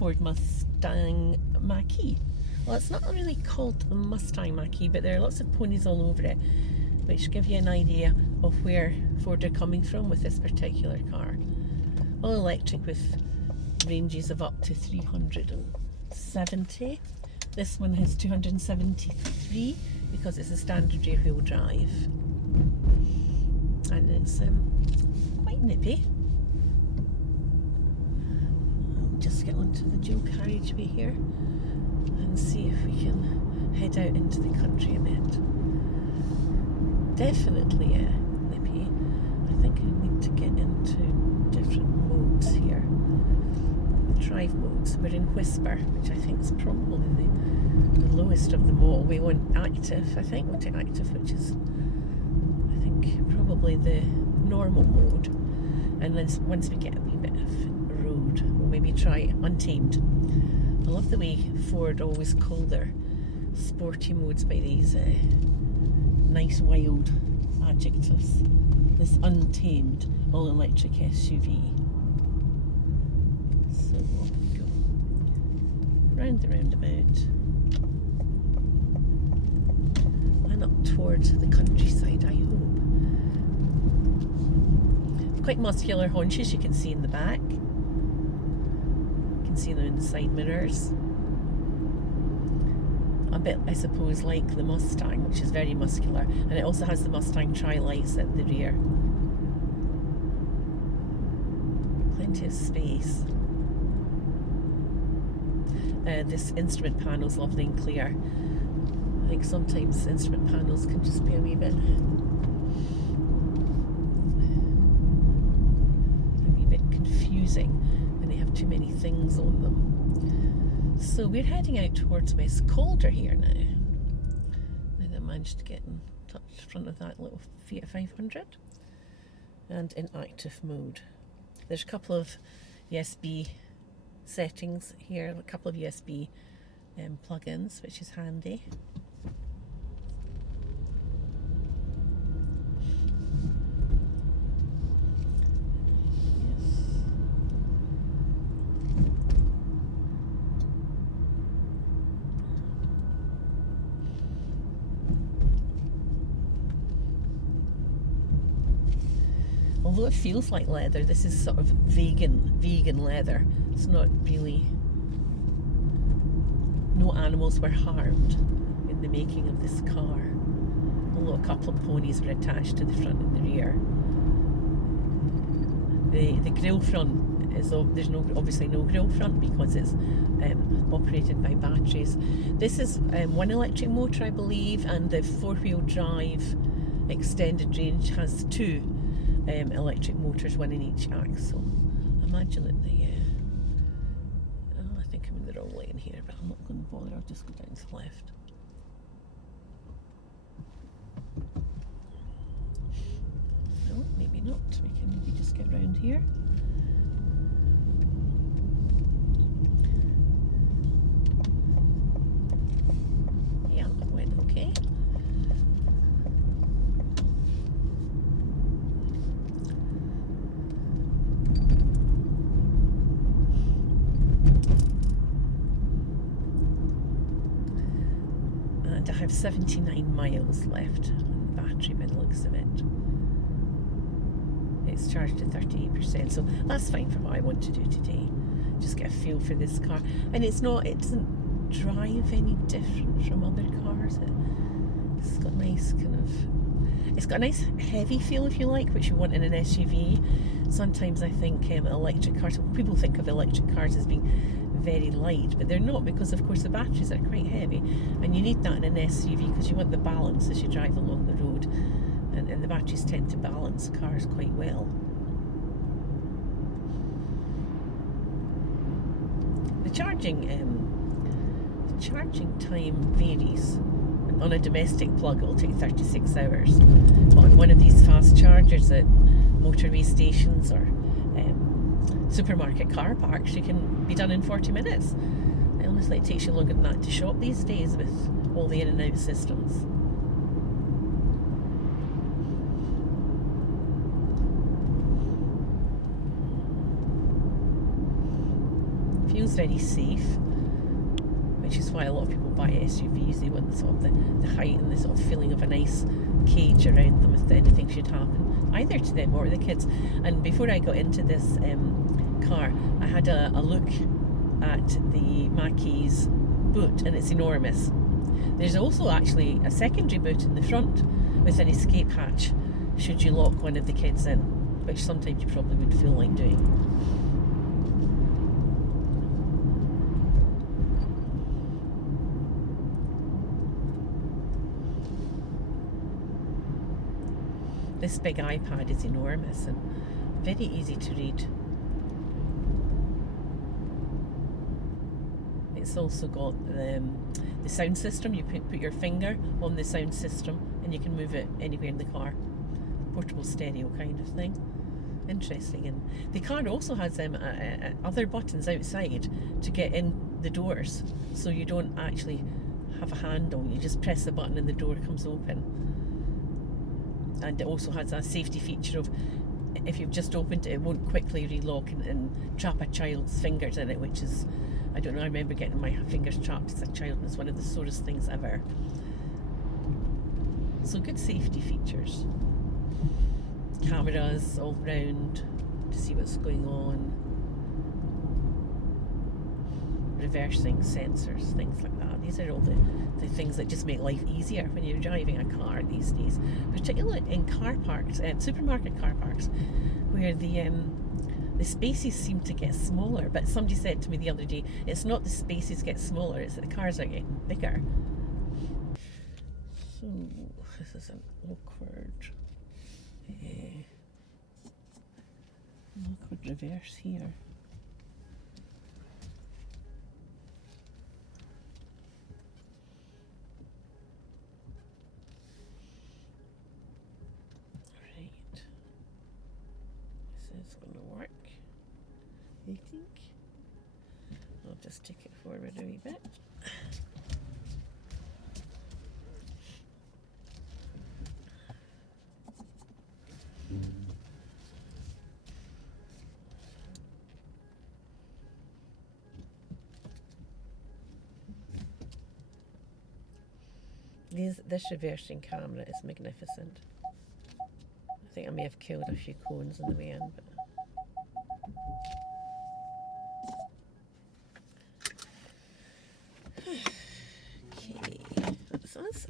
Ford Mustang Mach-E. Well, it's not really called the Mustang Mach-E, but there are lots of ponies all over it, which give you an idea of where Ford are coming from with this particular car. All electric with ranges of up to 370. This one has 273 because it's a standard rear wheel drive. And it's quite nippy. I'll just get onto the dual carriageway here and see if we can head out into the country a bit. Definitely nippy. I think I need to get into different modes here. Drive modes. We're in Whisper, which I think is probably the lowest of them all. We want active, I think. We'll take active, which is, I think, probably the normal mode. And then once we get a wee bit of road, we'll maybe try Untamed. I love the way Ford always call their sporty modes by these nice wild adjectives. This Untamed all-electric SUV. So we'll go round the roundabout and up towards the countryside, I hope. Quite muscular haunches, you can see in the back. You can see them in the side mirrors. A bit, I suppose, like the Mustang, which is very muscular, and it also has the Mustang tri-lights at the rear. Plenty of space. This instrument panel's lovely and clear. I think sometimes instrument panels can just be a wee bit confusing when they have too many things on them. So we're heading out towards West Calder here now. And I managed to get in touch in front of that little Fiat 500 and in active mode. There's a couple of USB settings here, a couple of USB plug-ins, which is handy. Although it feels like leather, this is sort of vegan leather. It's not really, no animals were harmed in the making of this car. Although a couple of ponies were attached to the front and the rear. The grille front is, there's obviously no grille front because it's operated by batteries. This is one electric motor, I believe, and the four-wheel drive extended range has two electric motors, one in each axle. Imagine that I think I'm in the wrong lane here, but I'm not going to bother. I'll just go down to the left. No, maybe not. We can maybe just get round here. Yeah, that went okay. I have 79 miles left on the battery by the looks of it. It's charged at 38%, so that's fine for what I want to do today. Just get a feel for this car. And it doesn't drive any different from other cars. It's got a nice it's got a nice heavy feel, if you like, which you want in an SUV. Sometimes I think electric cars, people think of electric cars as being very light, but they're not, because of course the batteries are quite heavy, and you need that in an SUV because you want the balance as you drive along the road, and the batteries tend to balance cars quite well. The charging time varies. On a domestic plug it'll take 36 hours, but on one of these fast chargers at motorway stations or supermarket car parks, you can be done in 40 minutes. Honestly, it takes you longer than that to shop these days with all the in and out systems. Feels very safe, which is why a lot of people buy SUVs. They want the sort of the height and the sort of feeling of a nice cage around them if anything should happen, either to them or the kids. And before I got into this car, I had a look at the Mach-E's boot, and it's enormous. There's also actually a secondary boot in the front with an escape hatch should you lock one of the kids in, which sometimes you probably would feel like doing. This big iPad is enormous and very easy to read. It's also got the sound system. You put your finger on the sound system and you can move it anywhere in the car. Portable stereo kind of thing. Interesting. And the car also has other buttons outside to get in the doors, so you don't actually have a handle. You just press the button and the door comes open. And it also has a safety feature of, if you've just opened it, it won't quickly relock and trap a child's fingers in it, which is, I don't know, I remember getting my fingers trapped as a child, and it's one of the sorest things ever. So good safety features. Cameras all round to see what's going on. Reversing sensors, things like that. These are all the things that just make life easier when you're driving a car these days, particularly in car parks, supermarket car parks, where the spaces seem to get smaller. But somebody said to me the other day, it's not the spaces get smaller, it's that the cars are getting bigger. So this is an awkward reverse here. Right. This is going to work, I think. I'll just take it forward a wee bit. This reversing camera is magnificent. I think I may have killed a few cones in the way in, but okay, that's us.